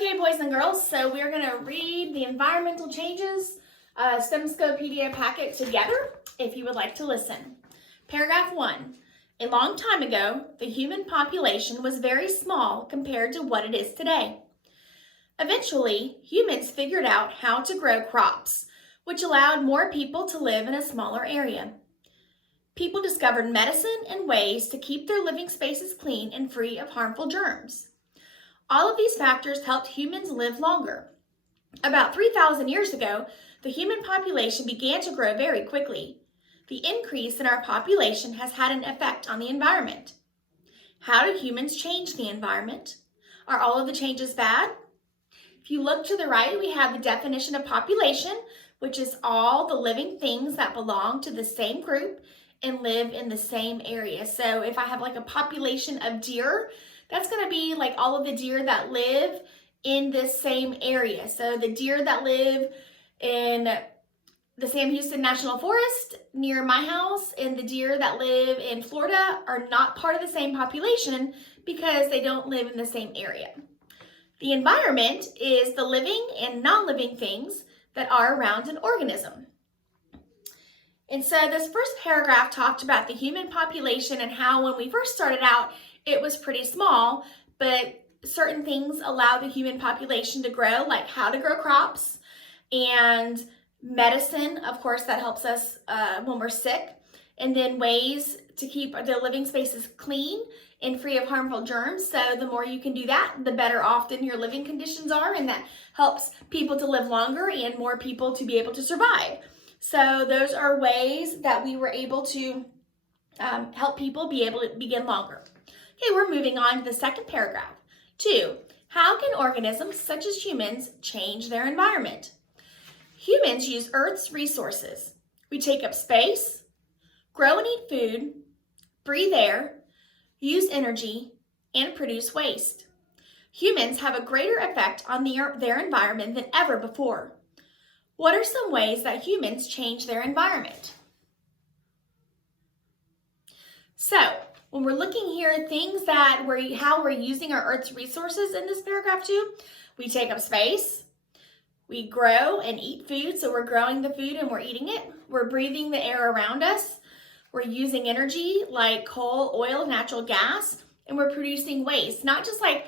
Okay, boys and girls, so we're going to read the environmental changes STEMScopedia packet together if you would like to listen. Paragraph 1. A long time ago, the human population was very small compared to what it is today. Eventually, humans figured out how to grow crops, which allowed more people to live in a smaller area. People discovered medicine and ways to keep their living spaces clean and free of harmful germs. All of these factors helped humans live longer. About 3,000 years ago, the human population began to grow very quickly. The increase in our population has had an effect on the environment. How do humans change the environment? Are all of the changes bad? If you look to the right, we have the definition of population, which is all the living things that belong to the same group and live in the same area. So if I have like a population of deer, that's going to be like all of the deer that live in this same area. So the deer that live in the Sam Houston National Forest near my house and the deer that live in Florida are not part of the same population because they don't live in the same area. The environment is the living and non-living things that are around an organism. And so this first paragraph talked about the human population and how when we first started out, it was pretty small, but certain things allow the human population to grow, like how to grow crops and medicine, of course, that helps us when we're sick, and then ways to keep their living spaces clean and free of harmful germs. So the more you can do that, the better often your living conditions are, and that helps people to live longer and more people to be able to survive. So those are ways that we were able to help people be able to begin longer. Okay, we're moving on to the second paragraph. 2, how can organisms such as humans change their environment? Humans use Earth's resources. We take up space, grow and eat food, breathe air, use energy, and produce waste. Humans have a greater effect on their environment than ever before. What are some ways that humans change their environment? So, when we're looking here, things that how we're using our Earth's resources in this paragraph 2, we take up space, we grow and eat food, so we're growing the food and we're eating it. We're breathing the air around us. We're using energy like coal, oil, natural gas, and we're producing waste. Not just like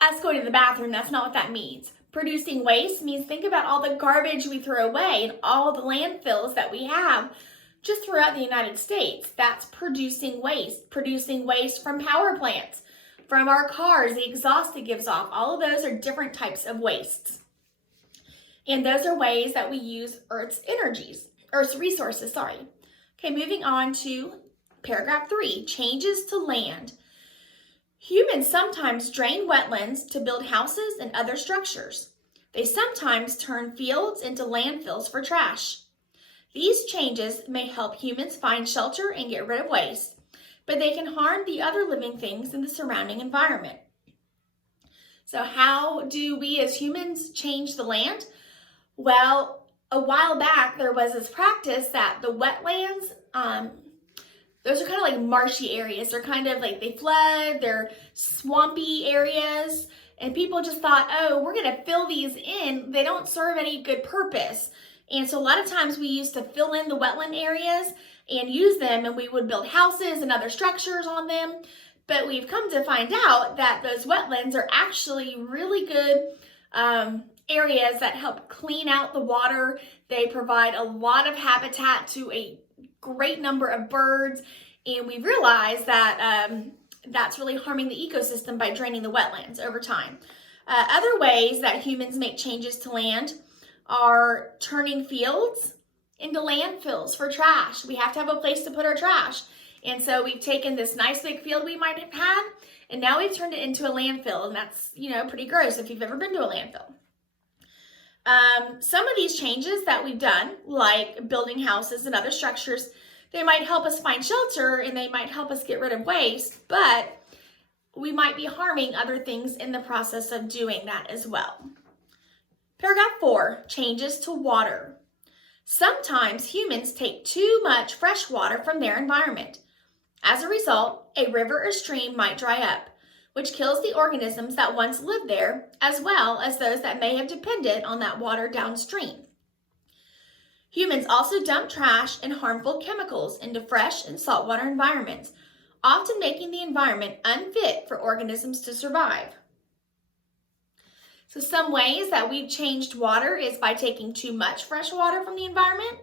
us going to the bathroom, that's not what that means. Producing waste means think about all the garbage we throw away and all the landfills that we have just throughout the United States. That's producing waste from power plants, from our cars, the exhaust it gives off. All of those are different types of wastes. And those are ways that we use Earth's resources. Okay, moving on to paragraph 3, changes to land. Humans sometimes drain wetlands to build houses and other structures. They sometimes turn fields into landfills for trash. These changes may help humans find shelter and get rid of waste, but they can harm the other living things in the surrounding environment. So how do we as humans change the land? Well, a while back there was this practice that the wetlands, those are kind of like marshy areas. They're kind of like they flood, they're swampy areas, and people just thought, oh, we're going to fill these in. They don't serve any good purpose. And so a lot of times we used to fill in the wetland areas and use them, and we would build houses and other structures on them. But we've come to find out that those wetlands are actually really good areas that help clean out the water. They provide a lot of habitat to a great number of birds, and we realized that that's really harming the ecosystem by draining the wetlands over time. Other ways that humans make changes to land are turning fields into landfills for trash. We have to have a place to put our trash. And so we've taken this nice big field we might have had, and now we've turned it into a landfill. And that's, pretty gross if you've ever been to a landfill. Some of these changes that we've done, like building houses and other structures, they might help us find shelter and they might help us get rid of waste, but we might be harming other things in the process of doing that as well. Paragraph 4, changes to water. Sometimes humans take too much fresh water from their environment. As a result, a river or stream might dry up, which kills the organisms that once lived there, as well as those that may have depended on that water downstream. Humans also dump trash and harmful chemicals into fresh and saltwater environments, often making the environment unfit for organisms to survive. So some ways that we've changed water is by taking too much fresh water from the environment,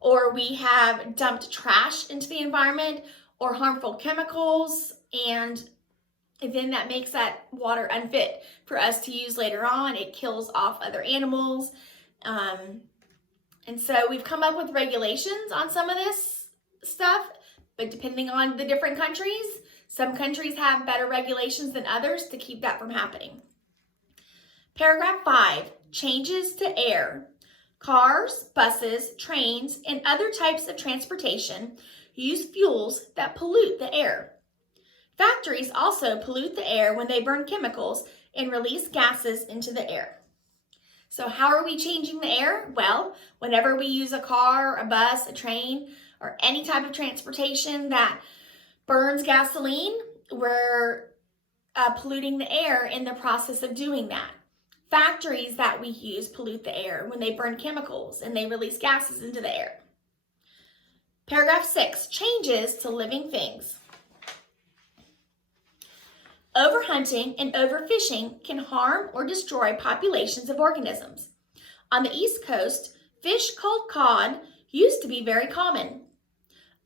or we have dumped trash into the environment or harmful chemicals, and then that makes that water unfit for us to use later on. It kills off other animals. And so we've come up with regulations on some of this stuff, but depending on the different countries, some countries have better regulations than others to keep that from happening. Paragraph 5, changes to air. Cars, buses, trains, and other types of transportation use fuels that pollute the air. Factories also pollute the air when they burn chemicals and release gases into the air. So how are we changing the air? Well, whenever we use a car, a bus, a train, or any type of transportation that burns gasoline, we're polluting the air in the process of doing that. Factories that we use pollute the air when they burn chemicals and they release gases into the air. Paragraph 6, changes to living things. Overhunting and overfishing can harm or destroy populations of organisms. On the East Coast, fish called cod used to be very common.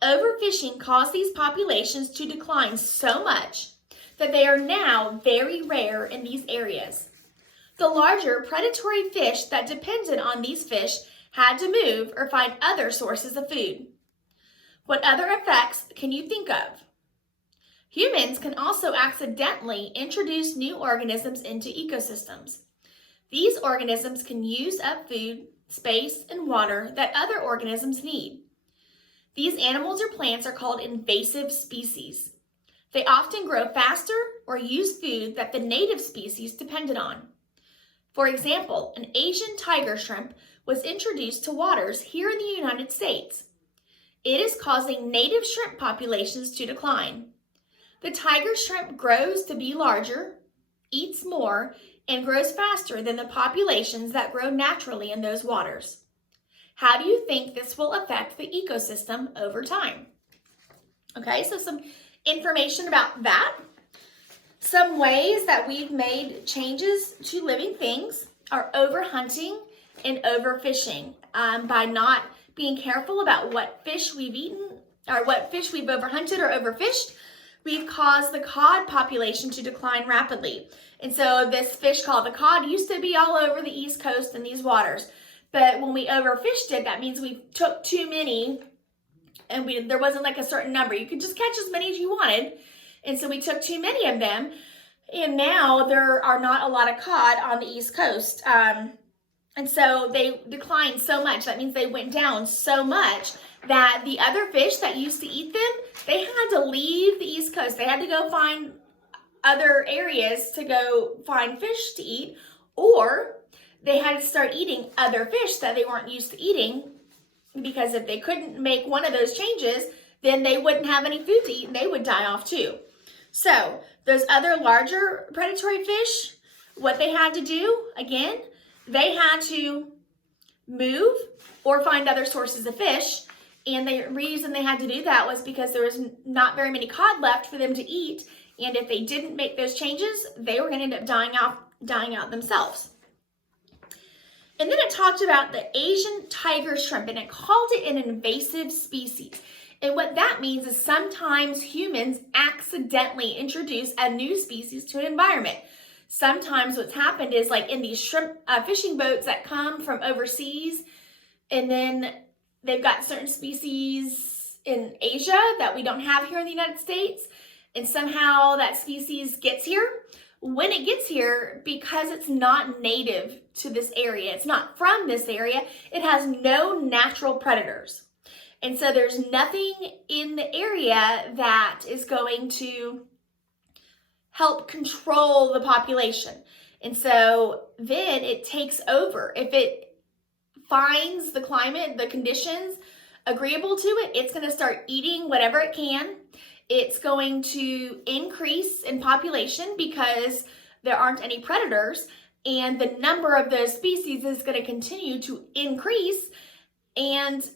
Overfishing caused these populations to decline so much that they are now very rare in these areas. The larger predatory fish that depended on these fish had to move or find other sources of food. What other effects can you think of? Humans can also accidentally introduce new organisms into ecosystems. These organisms can use up food, space, and water that other organisms need. These animals or plants are called invasive species. They often grow faster or use food that the native species depended on. For example, an Asian tiger shrimp was introduced to waters here in the United States. It is causing native shrimp populations to decline. The tiger shrimp grows to be larger, eats more, and grows faster than the populations that grow naturally in those waters. How do you think this will affect the ecosystem over time? Okay, so some information about that. Some ways that we've made changes to living things are overhunting and overfishing. By not being careful about what fish we've eaten or what fish we've overhunted or overfished, we've caused the cod population to decline rapidly. And so this fish called the cod used to be all over the East Coast in these waters. But when we overfished it, that means we took too many, and there wasn't like a certain number. You could just catch as many as you wanted. And so we took too many of them. And now there are not a lot of cod on the East Coast. And so they declined so much. That means they went down so much that the other fish that used to eat them, they had to leave the East Coast. They had to go find other areas to go find fish to eat, or they had to start eating other fish that they weren't used to eating, because if they couldn't make one of those changes, then they wouldn't have any food to eat and they would die off too. So those other larger predatory fish, what they had to do, again, they had to move or find other sources of fish. And the reason they had to do that was because there was not very many cod left for them to eat. And if they didn't make those changes, they were going to end up dying out themselves. And then it talked about the Asian tiger shrimp, and it called it an invasive species. And what that means is sometimes humans accidentally introduce a new species to an environment. Sometimes what's happened is, like in these shrimp fishing boats that come from overseas, and then they've got certain species in Asia that we don't have here in the United States, and somehow that species gets here. When it gets here, because it's not native to this area, it's not from this area, it has no natural predators. And so there's nothing in the area that is going to help control the population. And so then it takes over. If it finds the climate, the conditions agreeable to it, it's going to start eating whatever it can. It's going to increase in population because there aren't any predators, and the number of those species is going to continue to increase, and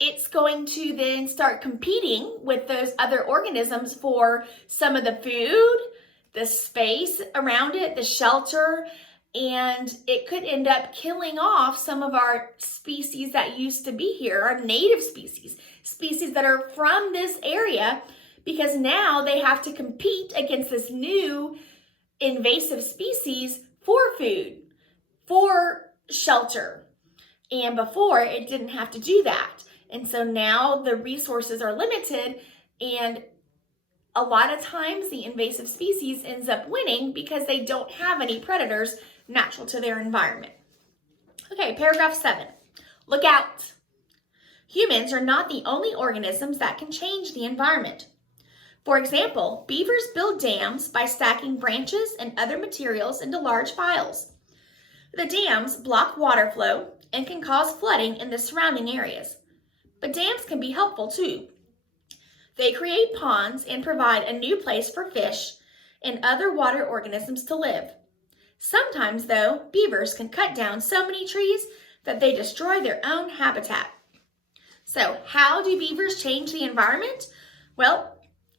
it's going to then start competing with those other organisms for some of the food, the space around it, the shelter, and it could end up killing off some of our species that used to be here, our native species, species that are from this area, because now they have to compete against this new invasive species for food, for shelter. And before, it didn't have to do that. And so now the resources are limited, and a lot of times the invasive species ends up winning because they don't have any predators natural to their environment. Okay, paragraph 7. Look out. Humans are not the only organisms that can change the environment. For example, beavers build dams by stacking branches and other materials into large piles. The dams block water flow and can cause flooding in the surrounding areas. But dams can be helpful too. They create ponds and provide a new place for fish and other water organisms to live. Sometimes, though, beavers can cut down so many trees that they destroy their own habitat. So, how do beavers change the environment? Well,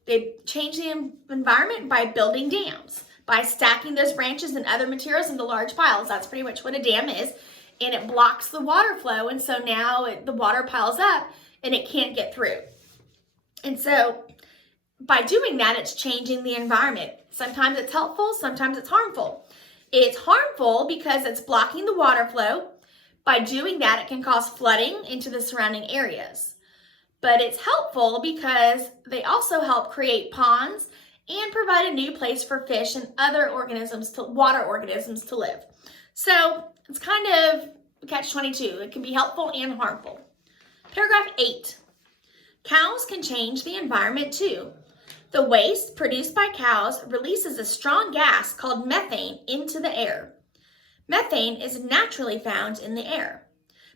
they change the environment by building dams, by stacking those branches and other materials into large piles. That's pretty much what a dam is. And it blocks the water flow, and so now the water piles up and it can't get through. And so by doing that, it's changing the environment. Sometimes it's helpful, sometimes it's harmful. It's harmful because it's blocking the water flow. By doing that, it can cause flooding into the surrounding areas. But it's helpful because they also help create ponds and provide a new place for fish and other organisms, water organisms to live. So it's kind of catch-22. It can be helpful and harmful. Paragraph 8. Cows can change the environment too. The waste produced by cows releases a strong gas called methane into the air. Methane is naturally found in the air,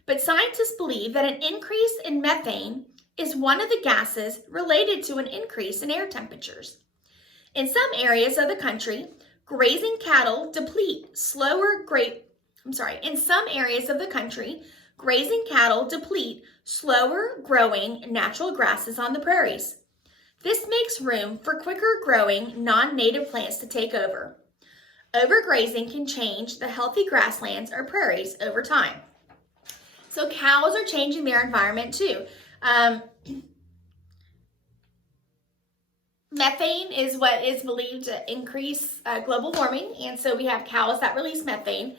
but scientists believe that an increase in methane is one of the gases related to an increase in air temperatures. In some areas of the country, grazing cattle deplete slower growing natural grasses on the prairies. This makes room for quicker growing non-native plants to take over. Overgrazing can change the healthy grasslands or prairies over time. So cows are changing their environment too. Methane is what is believed to increase global warming, and so we have cows that release methane.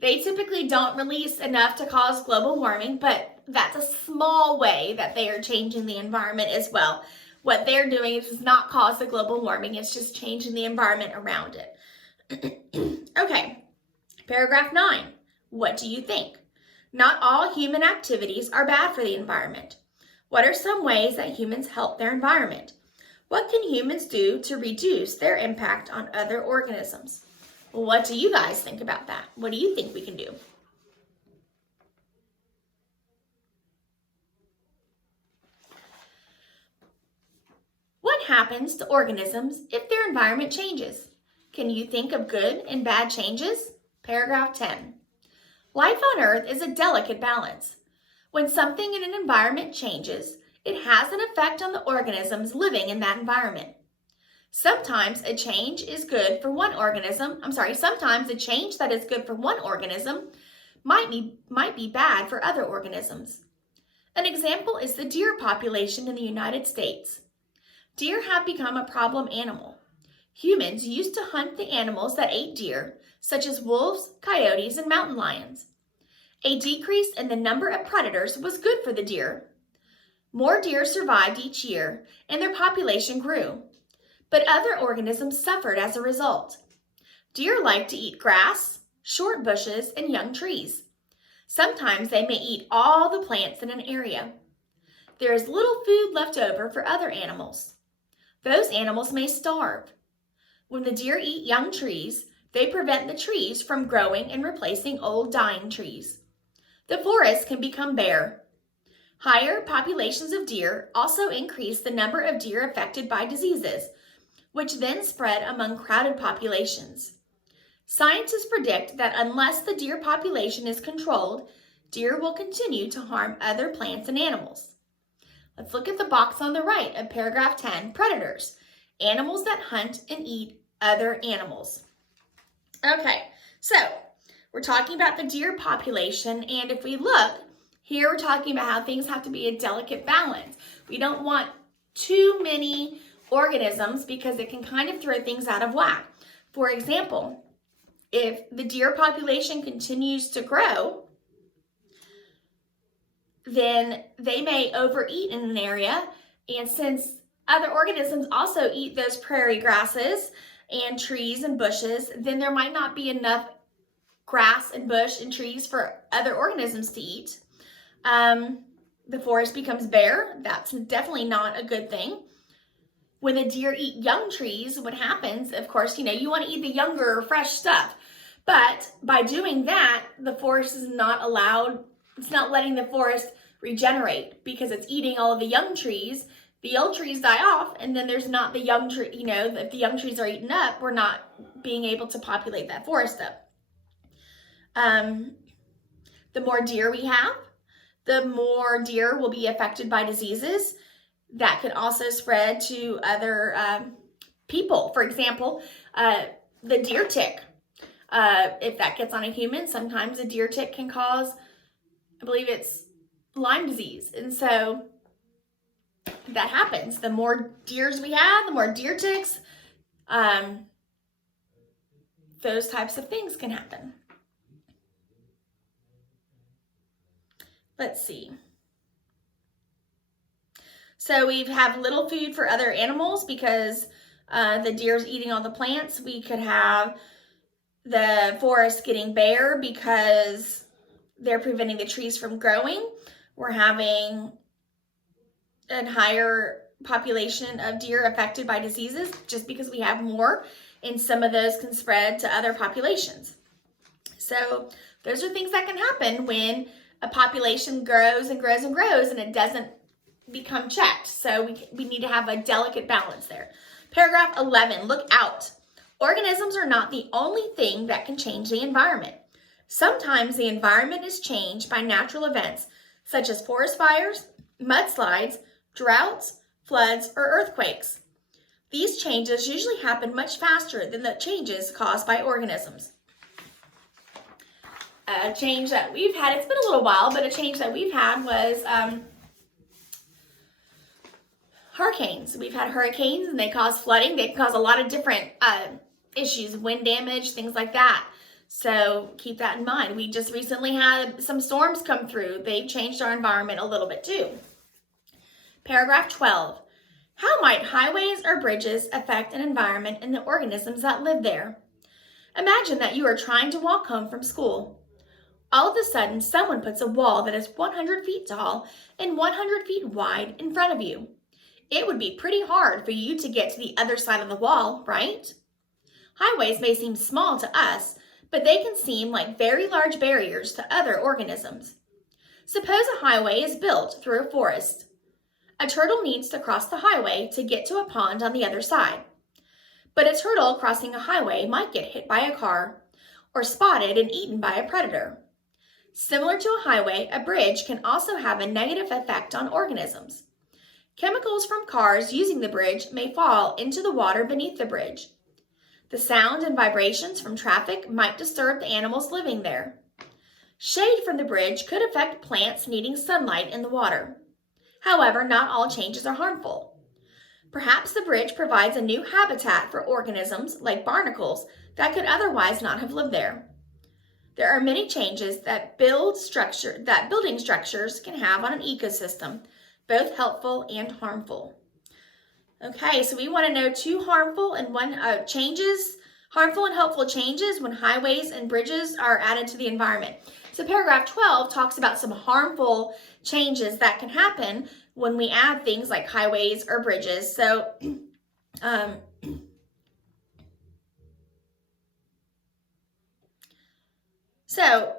They typically don't release enough to cause global warming, but that's a small way that they are changing the environment as well. What they're doing does not cause the global warming, it's just changing the environment around it. Okay, paragraph 9. What do you think? Not all human activities are bad for the environment. What are some ways that humans help their environment? What can humans do to reduce their impact on other organisms? What do you guys think about that? What do you think we can do? What happens to organisms if their environment changes? Can you think of good and bad changes? Paragraph 10. Life on Earth is a delicate balance. When something in an environment changes, it has an effect on the organisms living in that environment. Sometimes a change that is good for one organism might be bad for other organisms. An example is the deer population in the United States. Deer have become a problem animal. Humans used to hunt the animals that ate deer, such as wolves, coyotes, and mountain lions. A decrease in the number of predators was good for the deer. More deer survived each year, and their population grew. But other organisms suffered as a result. Deer like to eat grass, short bushes, and young trees. Sometimes they may eat all the plants in an area. There is little food left over for other animals. Those animals may starve. When the deer eat young trees, they prevent the trees from growing and replacing old dying trees. The forest can become bare. Higher populations of deer also increase the number of deer affected by diseases, which then spread among crowded populations. Scientists predict that unless the deer population is controlled, deer will continue to harm other plants and animals. Let's look at the box on the right of paragraph 10, predators, animals that hunt and eat other animals. Okay, so we're talking about the deer population, and if we look, here we're talking about how things have to be a delicate balance. We don't want too many organisms because it can kind of throw things out of whack. For example, if the deer population continues to grow, then they may overeat in an area, and since other organisms also eat those prairie grasses and trees and bushes, then there might not be enough grass and bush and trees for other organisms to eat. The forest becomes bare. That's definitely not a good thing. When the deer eat young trees, what happens, of course, you want to eat the younger, fresh stuff. But by doing that, the forest is not allowed, it's not letting the forest regenerate because it's eating all of the young trees. The old trees die off, and then there's not the young tree, if the young trees are eaten up, we're not being able to populate that forest up. The more deer we have, the more deer will be affected by diseases that could also spread to other people. For example, the deer tick. If that gets on a human, sometimes a deer tick can cause, I believe it's Lyme disease. And so that happens. The more deers we have, the more deer ticks, those types of things can happen. Let's see. So we have little food for other animals because the deer's eating all the plants. We could have the forest getting bare because they're preventing the trees from growing. We're having a higher population of deer affected by diseases just because we have more, and some of those can spread to other populations. So those are things that can happen when a population grows and grows and grows and it doesn't become checked. So we need to have a delicate balance there. Paragraph 11, look out. Organisms are not the only thing that can change the environment. Sometimes the environment is changed by natural events such as forest fires, mudslides, droughts, floods, or earthquakes. These changes usually happen much faster than the changes caused by organisms. A change that we've had, it's been a little while, but a change that we've had was hurricanes. We've had hurricanes and they cause flooding. They cause a lot of different issues, wind damage, things like that. So keep that in mind. We just recently had some storms come through. They changed our environment a little bit too. Paragraph 12. How might highways or bridges affect an environment and the organisms that live there? Imagine that you are trying to walk home from school. All of a sudden, someone puts a wall that is 100 feet tall and 100 feet wide in front of you. It would be pretty hard for you to get to the other side of the wall, right? Highways may seem small to us, but they can seem like very large barriers to other organisms. Suppose a highway is built through a forest. A turtle needs to cross the highway to get to a pond on the other side. But a turtle crossing a highway might get hit by a car or spotted and eaten by a predator. Similar to a highway, a bridge can also have a negative effect on organisms. Chemicals from cars using the bridge may fall into the water beneath the bridge. The sound and vibrations from traffic might disturb the animals living there. Shade from the bridge could affect plants needing sunlight in the water. However, not all changes are harmful. Perhaps the bridge provides a new habitat for organisms like barnacles that could otherwise not have lived there. There are many changes that building structures can have on an ecosystem, both helpful and harmful. Okay, so we want to know two harmful and harmful and helpful changes when highways and bridges are added to the environment. So paragraph 12 talks about some harmful changes that can happen when we add things like highways or bridges. So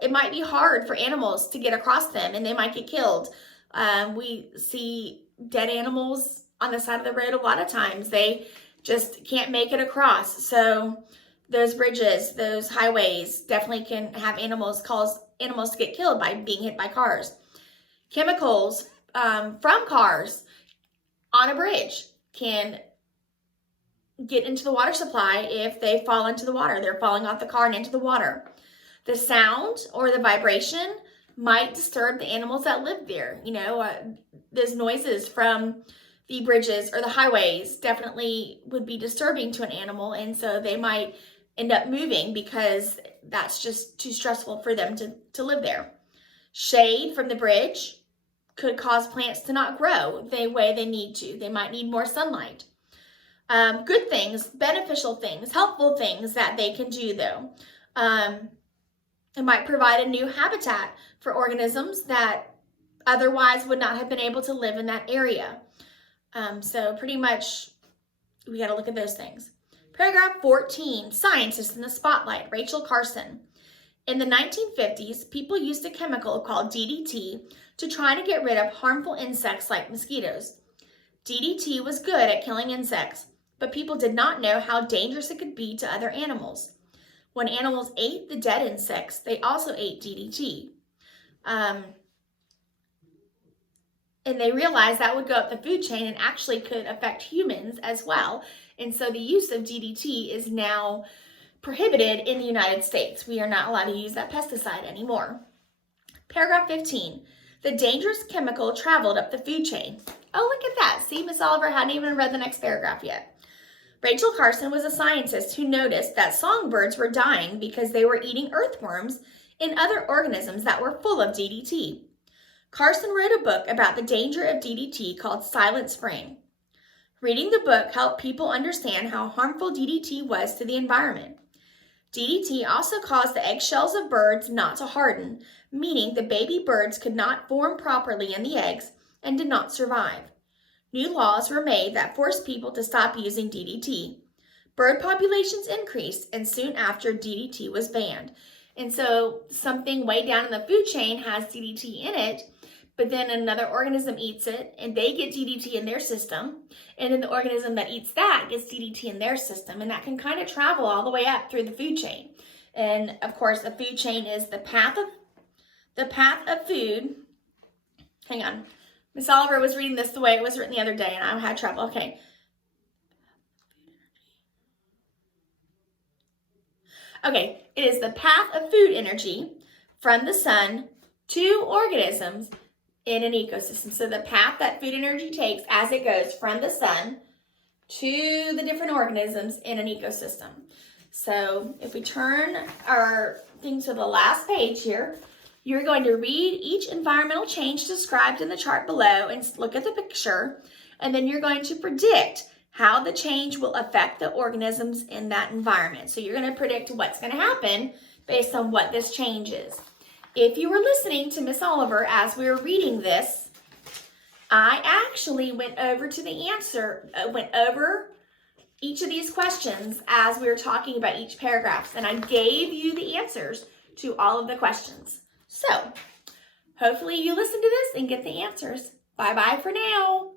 it might be hard for animals to get across them and they might get killed. We see dead animals on the side of the road a lot of times. They just can't make it across. So those bridges, those highways definitely can have cause animals to get killed by being hit by cars. Chemicals from cars on a bridge can get into the water supply if they fall into the water. They're falling off the car and into the water. The sound or the vibration might disturb the animals that live there. Those noises from the bridges or the highways definitely would be disturbing to an animal, and so they might end up moving because that's just too stressful for them to live there. Shade from the bridge could cause plants to not grow the way they need to. They might need more sunlight. Good things, beneficial things, helpful things that they can do though. It might provide a new habitat for organisms that otherwise would not have been able to live in that area. So pretty much we got to look at those things. Paragraph 14, Scientist in the Spotlight, Rachel Carson. In the 1950s, people used a chemical called DDT to try to get rid of harmful insects like mosquitoes. DDT was good at killing insects, but people did not know how dangerous it could be to other animals. When animals ate the dead insects, they also ate DDT. And they realized that would go up the food chain and actually could affect humans as well. And so the use of DDT is now prohibited in the United States. We are not allowed to use that pesticide anymore. Paragraph 15, the dangerous chemical traveled up the food chain. Oh, look at that. See, Miss Oliver hadn't even read the next paragraph yet. Rachel Carson was a scientist who noticed that songbirds were dying because they were eating earthworms and other organisms that were full of DDT. Carson wrote a book about the danger of DDT called Silent Spring. Reading the book helped people understand how harmful DDT was to the environment. DDT also caused the eggshells of birds not to harden, meaning the baby birds could not form properly in the eggs and did not survive. New laws were made that forced people to stop using DDT. Bird populations increased, and soon after, DDT was banned. And so something way down in the food chain has DDT in it, but then another organism eats it, and they get DDT in their system, and then the organism that eats that gets DDT in their system, and that can kind of travel all the way up through the food chain. And of course, a food chain is the path of food. Hang on. Miss Oliver was reading this the way it was written the other day, and I had trouble. Okay. Okay, it is the path of food energy from the sun to organisms in an ecosystem. So the path that food energy takes as it goes from the sun to the different organisms in an ecosystem. So if we turn our thing to the last page here, you're going to read each environmental change described in the chart below and look at the picture, and then you're going to predict how the change will affect the organisms in that environment. So you're going to predict what's going to happen based on what this change is. If you were listening to Miss Oliver as we were reading this, I actually went over each of these questions as we were talking about each paragraph, and I gave you the answers to all of the questions. So hopefully you listen to this and get the answers. Bye-bye for now.